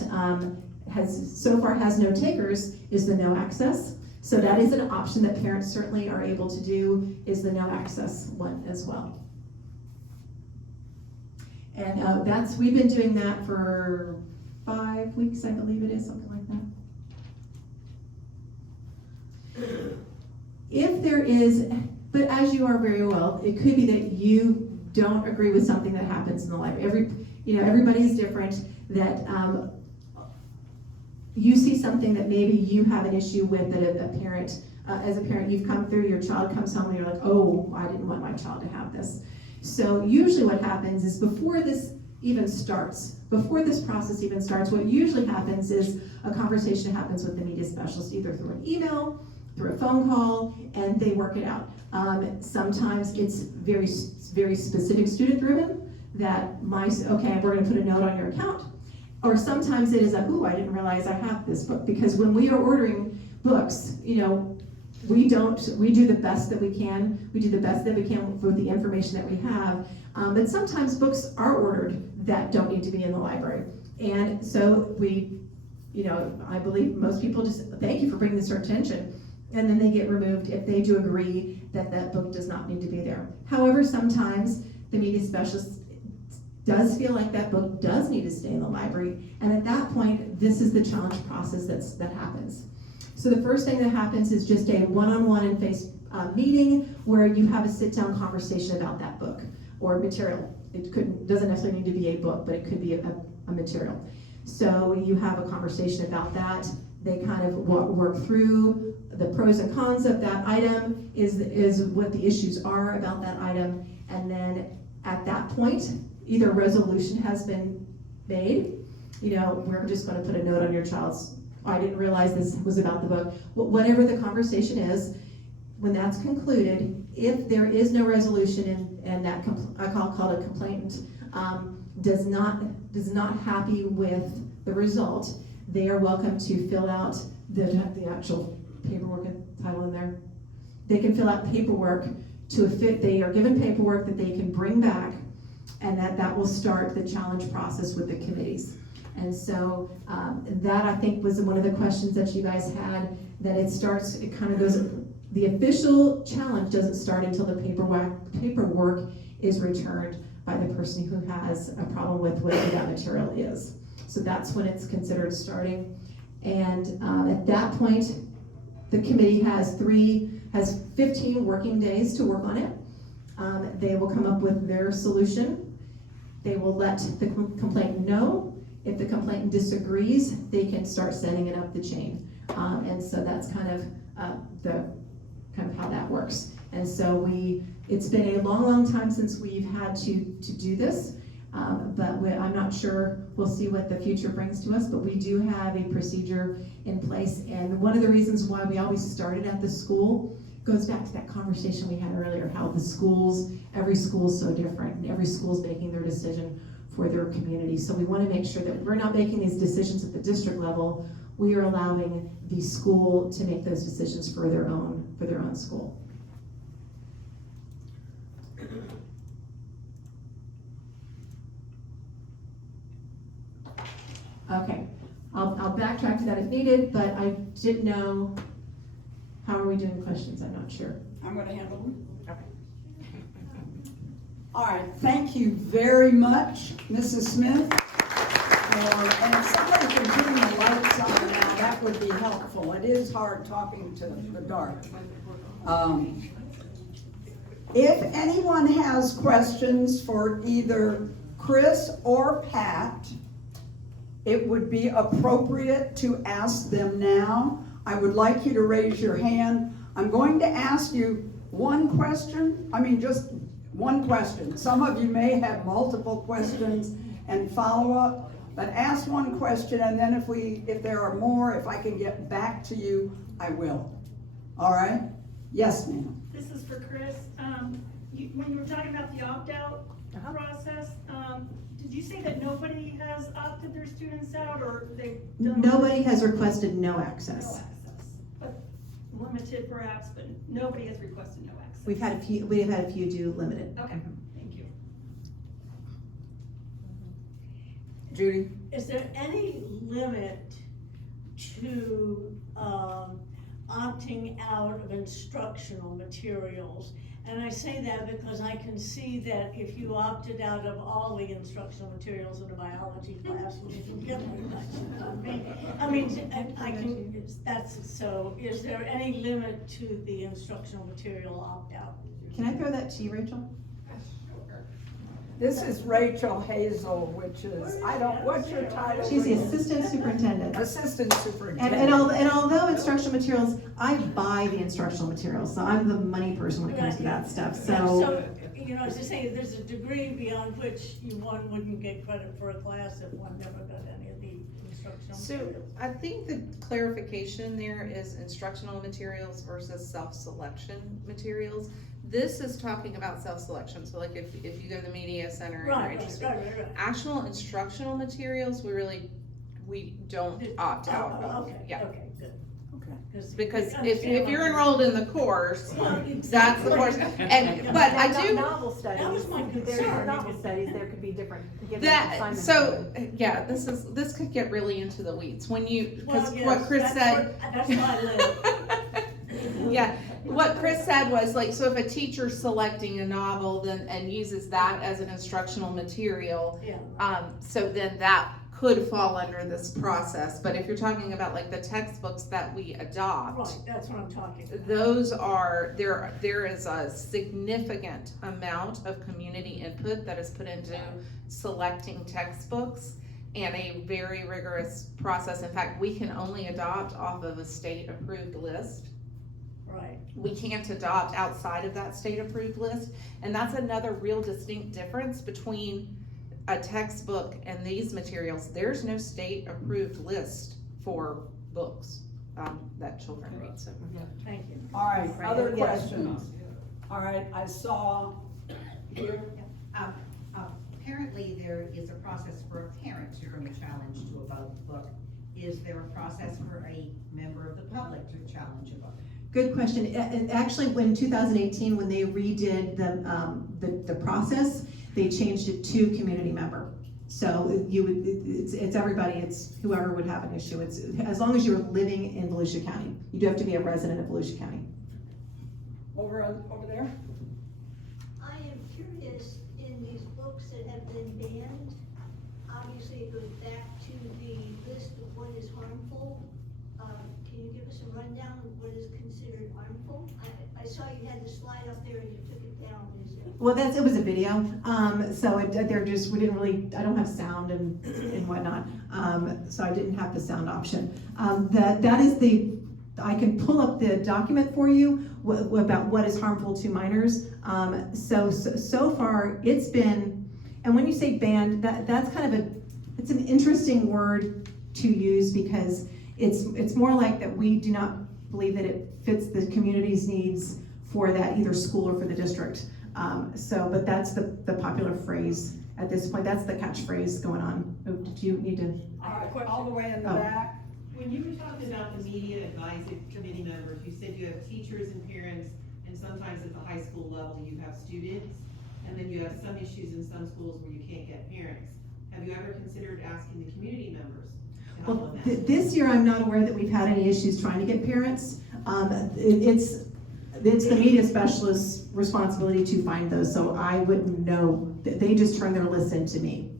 so far has no takers is the no access. So that is an option that parents certainly are able to do, is the no access one as well. And we've been doing that for 5 weeks, I believe it is, something like that. If there is, but as you are very well, it could be that you don't agree with something that happens in the library. Everybody's different. That you see something that maybe you have an issue with, that a parent, as a parent, you've come through, your child comes home and you're like, oh, I didn't want my child to have this. So usually what happens is before this process even starts, what usually happens is a conversation happens with the media specialist, either through an email, through a phone call, and they work it out. Sometimes it's very, very specific student driven, that okay, we're gonna put a note on your account. Or sometimes it is I didn't realize I have this book, because when we are ordering books, we do the best that we can. We do the best that we can with the information that we have. But sometimes books are ordered that don't need to be in the library. And so I believe most people just, thank you for bringing this to our attention. And then they get removed if they do agree that that book does not need to be there. However, sometimes the media specialist does feel like that book does need to stay in the library. And at that point, this is the challenge process that happens. So the first thing that happens is just a one-on-one and face meeting where you have a sit-down conversation about that book or material. It doesn't necessarily need to be a book, but it could be a material. So you have a conversation about that. They kind of work through the pros and cons of that item, is what the issues are about that item. And then at that point, either a resolution has been made. We're just going to put a note on your child's, I didn't realize this was about the book. Whatever the conversation is, when that's concluded, if there is no resolution and that I call it a complainant does not happy with the result, they are welcome to fill out the actual paperwork and title in there. They can fill out paperwork they are given paperwork that they can bring back, and that will start the challenge process with the committees. And so that I think was one of the questions that you guys had, that it kind of goes, the official challenge doesn't start until the paperwork is returned by the person who has a problem with whatever that material is. So that's when it's considered starting. And at that point, the committee has 15 working days to work on it. They will come up with their solution. They will let the complainant know. If the complainant disagrees, they can start sending it up the chain. And so that's kind of how that works. And so it's been a long time since we've had to do this, but I'm not sure, we'll see what the future brings to us, but we do have a procedure in place. And one of the reasons why we always started at the school goes back to that conversation we had earlier, how every school is so different, and every school is making their decision for their community. So we want to make sure that we're not making these decisions at the district level. We are allowing the school to make those decisions for their own school. Okay, I'll backtrack to that if needed, but I didn't know, how are we doing questions? I'm not sure. I'm gonna handle them. Okay. All right, thank you very much, Mrs. Smith. And if somebody can turn the lights on now, that would be helpful. It is hard talking to the dark. If anyone has questions for either Kris or Pat, it would be appropriate to ask them now. I would like you to raise your hand. I'm going to ask you one question. Just one question. Some of you may have multiple questions and follow-up, but ask one question, and then if there are more, if I can get back to you, I will. All right? Yes, ma'am. This is for Kris. When you were talking about the opt-out process, did you say that nobody has opted their students out, or they've done? Nobody has requested no No access. access, but limited perhaps, but nobody has requested no access. We have had a few do limited. Okay, thank you. Judy? Is there any limit to opting out of instructional materials? And I say that because I can see that if you opted out of all the instructional materials in a biology class, you didn't get very much. So is there any limit to the instructional material opt-out? Can I throw that to you, Rachel? This is Rachel Hazel, which is, what's your title? She's the assistant superintendent. Assistant And superintendent. although instructional materials, I buy the instructional materials, so I'm the money person when it comes to that stuff, so. As I say, there's a degree beyond which one wouldn't get credit for a class if one never got any of the instructional So materials. I think the clarification there is instructional materials versus self-selection materials. This is talking about self-selection, so like if you go to the media center and you're interested. Right. Actual instructional materials, we don't opt out of. Okay, Yeah. okay, good. Okay. Because if you're enrolled in the course, that's the course, but I do. Novel studies. That was my There's concern. novel studies, there could be different. This could get really into the weeds when because Well, yes, what Kris said. That's why I live. Yeah, what Kris said was so if a teacher's selecting a novel and uses that as an instructional material, Yeah. so then that could fall under this process. But if you're talking about the textbooks that we adopt, Right, that's what I'm talking about. those are, there is a significant amount of community input that is put into selecting textbooks and a very rigorous process. In fact, we can only adopt off of a state-approved list. Right. We can't adopt outside of that state-approved list. And that's another real distinct difference between a textbook and these materials. There's no state-approved list for books that children read. So, Thank you. All right, other questions? All right, I saw here. Apparently there is a process for a parent to bring a challenge to a book. Is there a process for a member of the public to challenge a book? Good question. Actually, in 2018, when they redid the process, they changed it to community member. So it's everybody, it's whoever would have an issue. It's as long as you're living in Volusia County. You do have to be a resident of Volusia County. Over there? I am curious, in these books that have been banned, obviously it goes back to the list of what is harmful. considered harmful? I saw you had the slide up there and you took it down, is it? Well, it was a video, so we didn't really, I don't have sound and whatnot, so I didn't have the sound option. That is I can pull up the document for you about what is harmful to minors. So far, it's been, and when you say banned, that's kind of it's an interesting word to use because it's more like that we do not believe that it fits the community's needs for that either school or for the district. But that's the popular phrase at this point. That's the catchphrase going on. Oh, did you need to? All the way in the Oh. back. When you were talking about the media advisory committee members, you said you have teachers and parents, and sometimes at the high school level, you have students, and then you have some issues in some schools where you can't get parents. Have you ever considered asking the community members to help Well, on that? this year, I'm not aware that we've had any issues trying to get parents. It's the media specialist's responsibility to find those, so I wouldn't know. They just turn their list into me.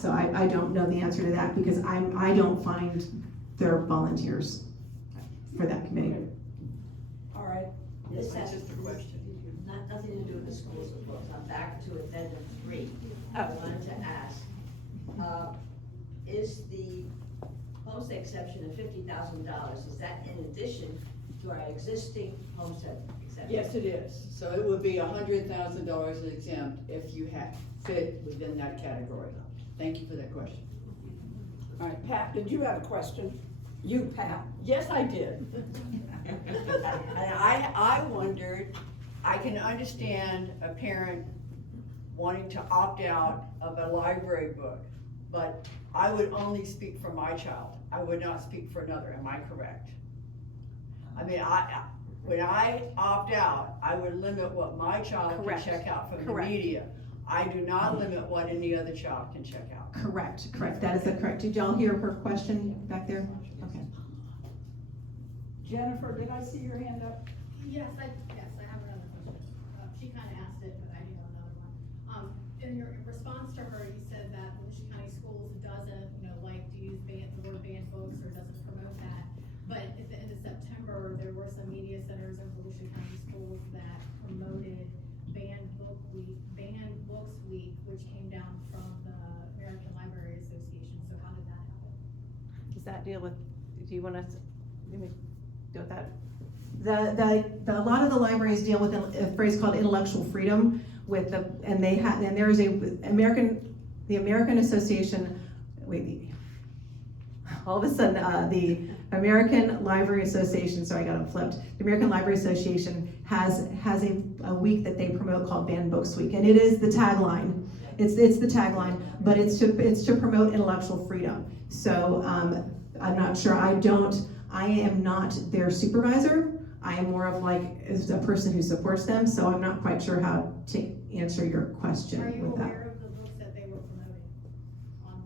So I don't know the answer to that because I don't find their volunteers for that committee. All right. This has nothing to do with the schools of books. I'm back to addendum 3. I wanted to ask, is the homestead exception of $50,000, is that in addition to our existing homestead exception? Yes, it is. So it would be $100,000 exempt if you fit within that category. Thank you for that question. All right, Pat, did you have a question? You, Pat. Yes, I did. And I wondered, I can understand a parent wanting to opt out of a library book, but I would only speak for my child. I would not speak for another, am I correct? I mean, when I opt out, I would limit what my child can Correct. check out from the Correct. media. I do not limit what any other child can check out. Correct. That is correct. Did y'all hear her question back there? Okay. Jennifer, did I see your hand up? Yes, I have another question. She kind of asked it, but I do have another one. In your response to her, you said that Volusia County Schools doesn't, like to use the word banned books or doesn't promote that. But at the end of September, there were some media centers in Volusia County Schools that promoted Banned Books Week, which came down from the American Library Association. So how did that happen? Does that deal with, do you want to deal with that? A lot of the libraries deal with a phrase called intellectual freedom and there is the American Association, all of a sudden, the American Library Association, sorry, I got it flipped. The American Library Association has a week that they promote called Banned Books Week, and it is the tagline. It's the tagline, but it's to promote intellectual freedom. So I'm not sure. I am not their supervisor. I am more of as a person who supports them. So I'm not quite sure how to answer your question Are you with that. aware of the books that they were promoting on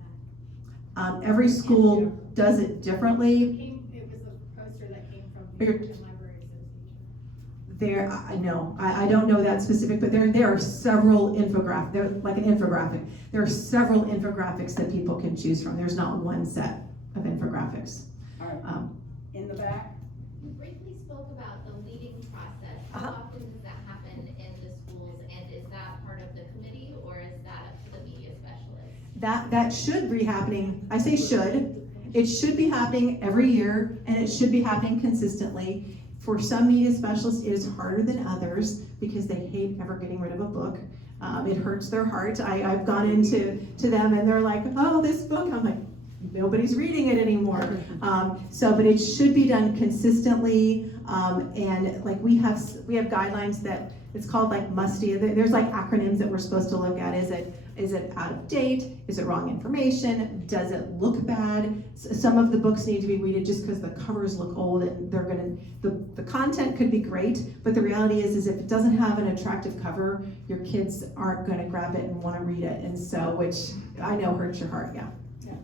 that? Every school does it differently. It was a poster that came from the American Library Association. I don't know that specific, but there are several infographics. They're like an infographic. There are several infographics that people can choose from. There's not one set of infographics. All right, in the back. You briefly spoke about the leading process. How often does that happen in the schools, and is that part of the committee, or is that up to the media specialist? That should be happening. I say should. It should be happening every year, and it should be happening consistently. For some media specialists, it is harder than others because they hate ever getting rid of a book. It hurts their heart. I've gone into them, and they're like, "Oh, this book." I'm like, nobody's reading it anymore. But it should be done consistently. And we have guidelines that it's called musty. There's acronyms that we're supposed to look at. Is it out of date? Is it wrong information? Does it look bad? Some of the books need to be weeded just because the covers look old and the content could be great, but the reality is if it doesn't have an attractive cover, your kids aren't going to grab it and want to read it. And so, which I know hurts your heart, yeah.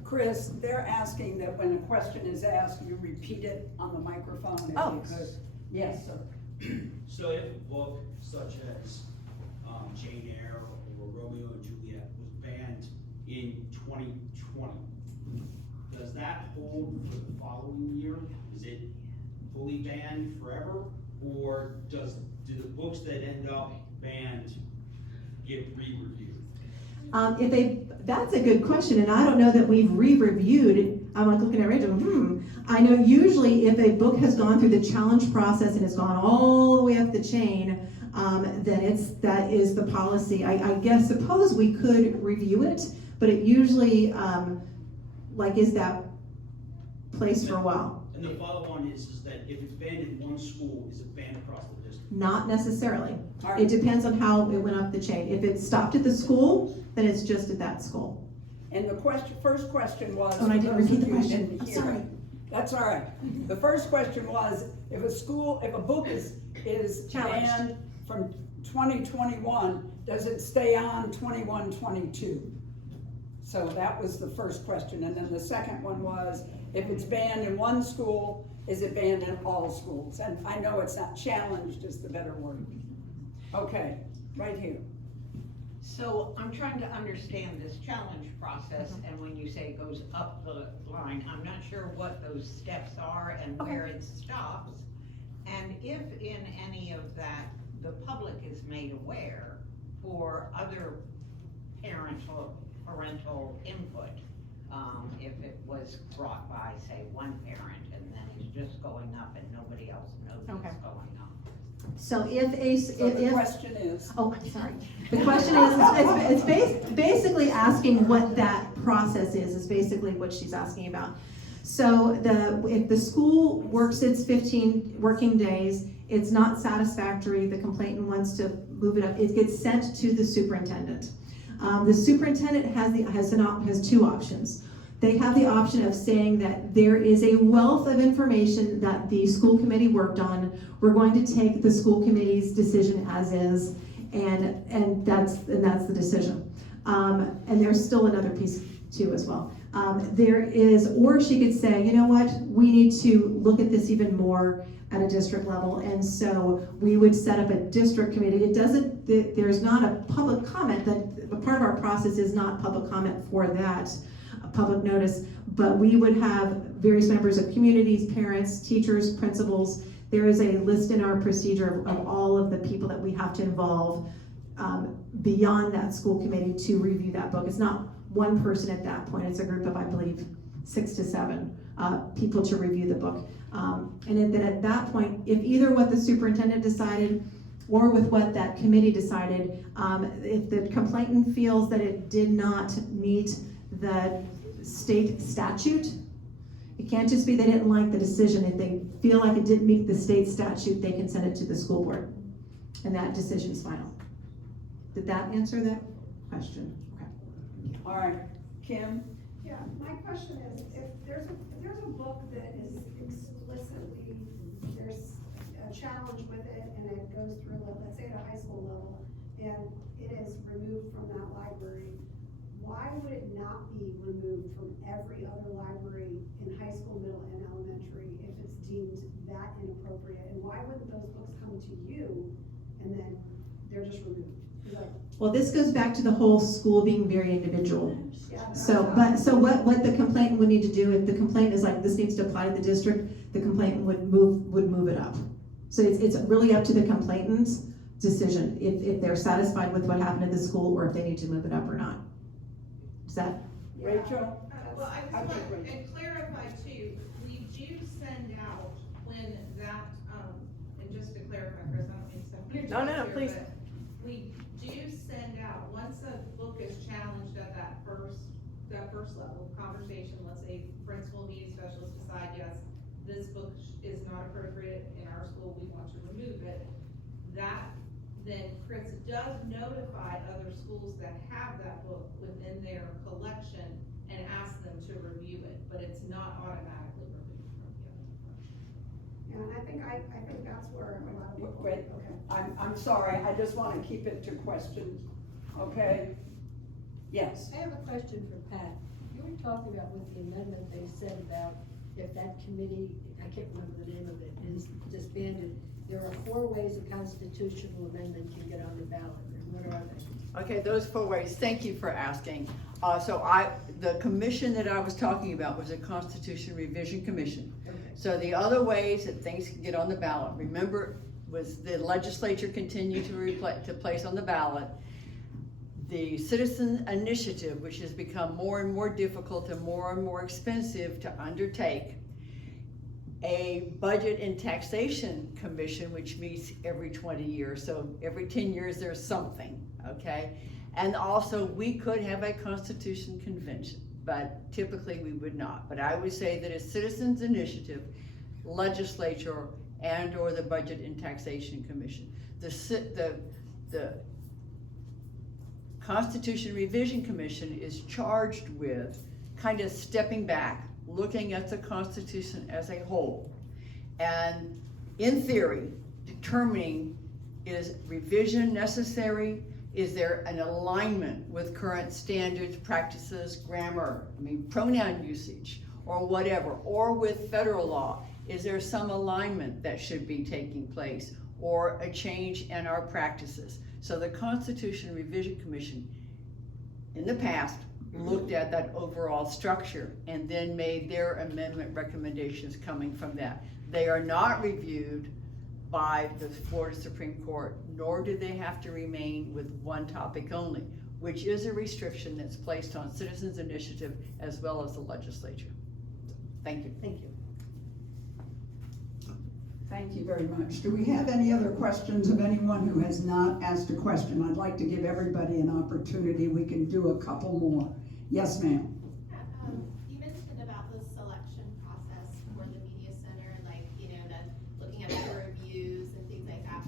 Chris, they're asking that when a question is asked, you repeat it on the microphone if you could. Yes, sir. So if a book such as Jane Eyre or Romeo and Juliet was banned in 2020, does that hold for the following year? Is it fully banned forever? or do the books that end up banned get re-reviewed? That's a good question, and I don't know that we've re-reviewed it. I'm like looking at Rachel, I know usually if a book has gone through the challenge process and has gone all the way up the chain, then that is the policy. I guess, suppose we could review it, but it usually, is that place for a while. And the follow-on is that if it's banned in one school, is it banned across the district? Not necessarily. All right. It depends on how it went up the chain. If it stopped at the school, then it's just at that school. And the first question was. Oh, and I didn't for those repeat of the you who question. didn't I'm hear sorry. it. That's all right. The first question was, if a book is Challenged. banned from 2021, does it stay on 21-22? So that was the first question. And then the second one was, if it's banned in one school, is it banned in all schools? And I know it's not challenged is the better word. Okay, right here. So I'm trying to understand this challenge process, and when you say it goes up the line, I'm not sure what those steps are and where it stops. And if in any of that, the public is made aware for other parental input, if it was brought by, say, one parent, and then it's just going up and nobody else knows Okay. what's going on. So The question is. Oh, I'm sorry. The question is, it's basically asking what that process is basically what she's asking about. So if the school works its 15 working days, it's not satisfactory, the complainant wants to move it up, it gets sent to the superintendent. The superintendent has two options. They have the option of saying that there is a wealth of information that the school committee worked on. We're going to take the school committee's decision as is, and that's the decision. And there's still another piece too as well. Or she could say, you know what, we need to look at this even more at a district level, and so we would set up a district committee. There's not a public comment, that part of our process is not public comment for that public notice, but we would have various members of communities, parents, teachers, principals. There is a list in our procedure of all of the people that we have to involve beyond that school committee to review that book. It's not one person at that point, it's a group of, I believe, 6 to 7 people to review the book. And then at that point, if either what the superintendent decided or with what that committee decided, if the complainant feels that it did not meet the state statute, it can't just be they didn't like the decision. If they feel like it didn't meet the state statute, they can send it to the school board, and that decision is final. Did that answer that question? Okay. All right, Kim? Yeah, my question is, if there's a book that is explicitly, there's a challenge with it and it goes through, let's say at a high school level, and it is removed from that library, why would it not be removed from every other library in high school, middle, and elementary if it's deemed that inappropriate? And why wouldn't those books come to you and then they're just removed? Well, this goes back to the whole school being very individual. Yeah, So what the complainant would need to do, if the complaint is like, this needs to apply to the district, the complainant would move it up. So it's really up to the complainant's decision, if they're satisfied with what happened at the school, or if they need to move it up or not. Is that? Rachel? Well, I just want to clarify too, we do send out when that, and just to clarify, Kris, I don't mean to. No, please. But we do send out, once a book is challenged at that first level of conversation, let's say principal media specialist decide, yes, this book is not appropriate in our school, we want to remove it. Then Kris does notify other schools that have that book within their collection and ask them to review it, but it's not automatically removed from the other. Yeah, and I think that's where a lot of people. Wait, Okay. I'm sorry, I just want to keep it to questions, okay? Yes. I have a question for Pat. You were talking about with the amendment they said about if that committee, I can't remember the name of it, is disbanded, there are 4 ways a constitutional amendment can get on the ballot, and what are they? Okay, those 4 ways, thank you for asking. The commission that I was talking about was a Constitution Revision Commission. Okay. So the other ways that things can get on the ballot, remember, was the legislature continued to place on the ballot the citizen initiative, which has become more and more difficult and more expensive to undertake. A budget and taxation commission, which meets every 20 years, so every 10 years there's something, okay? And also, we could have a constitution convention, but typically we would not. But I would say that a citizens initiative, legislature, and or the budget and taxation commission. The Constitution Revision Commission is charged with kind of stepping back, looking at the Constitution as a whole, and in theory, determining, is revision necessary? Is there an alignment with current standards, practices, grammar, pronoun usage, or whatever, or with federal law? Is there some alignment that should be taking place, or a change in our practices? So the Constitution Revision Commission, in the past, looked at that overall structure and then made their amendment recommendations coming from that. They are not reviewed by the Florida Supreme Court, nor do they have to remain with one topic only, which is a restriction that's placed on citizens initiative as well as the legislature. Thank you. Thank you. Thank you very much. Do we have any other questions of anyone who has not asked a question? I'd like to give everybody an opportunity. We can do a couple more. Yes, ma'am. You mentioned about the selection process for the media center, like, that looking at the reviews and things like that.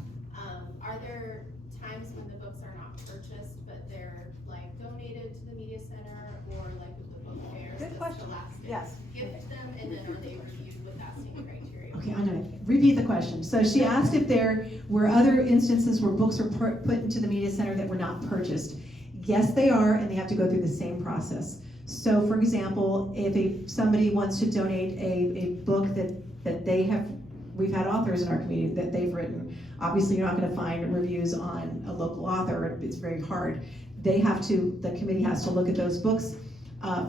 Are there times when the books are not purchased, but they're like donated to the media center, or like with the book fairs? Good question. Yes. Gift them, and then are they reviewed with that same criteria? Okay, I'm gonna repeat the question. So she asked if there were other instances where books were put into the media center that were not purchased. Yes, they are, and they have to go through the same process. So for example, if somebody wants to donate a book that they have, we've had authors in our community that they've written. Obviously, you're not gonna find reviews on a local author, it's very hard. The committee has to look at those books.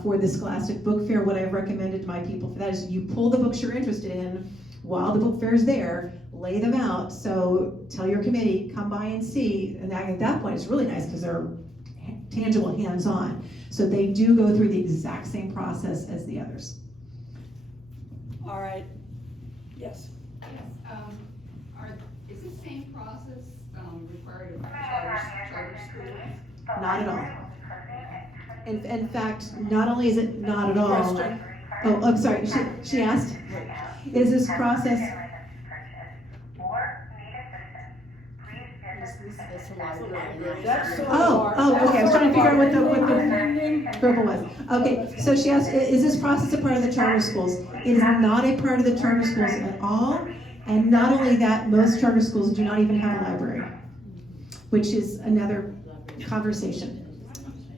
For the Scholastic Book Fair, what I've recommended to my people for that is you pull the books you're interested in while the book fair is there, lay them out. So tell your committee, come by and see. And at that point, it's really nice because they're tangible, hands-on. So they do go through the exact same process as the others. All right. Yes. Is the same process required of charter schools? Not at all. In fact, not only is it not at all. Question? Oh, I'm sorry. She asked, is this process? Okay. I was trying to figure out what the purple was. Okay, so she asked, is this process a part of the charter schools? It is not a part of the charter schools at all. And not only that, most charter schools do not even have a library, which is another conversation.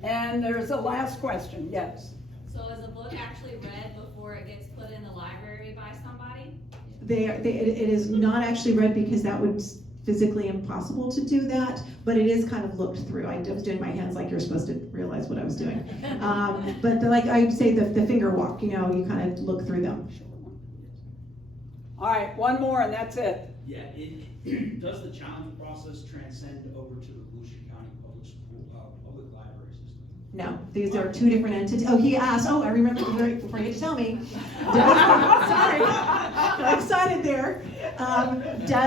And there's a last question, yes. So is a book actually read before it gets put in the library by somebody? It is not actually read because that would physically impossible to do that, but it is kind of looked through. I was doing my hands like you're supposed to realize what I was doing. But like I'd say the finger walk, you kind of look through them. All right, one more and that's it. Yeah, does the challenge process transcend over to the Volusia County public library system? No, these are two different entities. Oh, he asked, I remember before you tell me. Sorry, got excited there.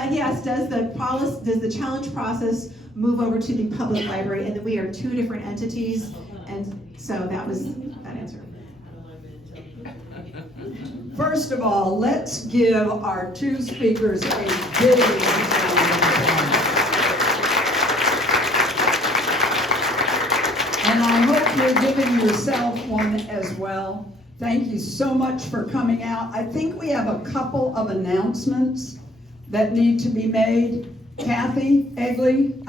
He asked, does the challenge process move over to the public library? And then we are two different entities, and so that was that answer. First of all, let's give our two speakers a big round of applause. And I hope you're giving yourself one as well. Thank you so much for coming out. I think we have a couple of announcements that need to be made. Kathy Egley,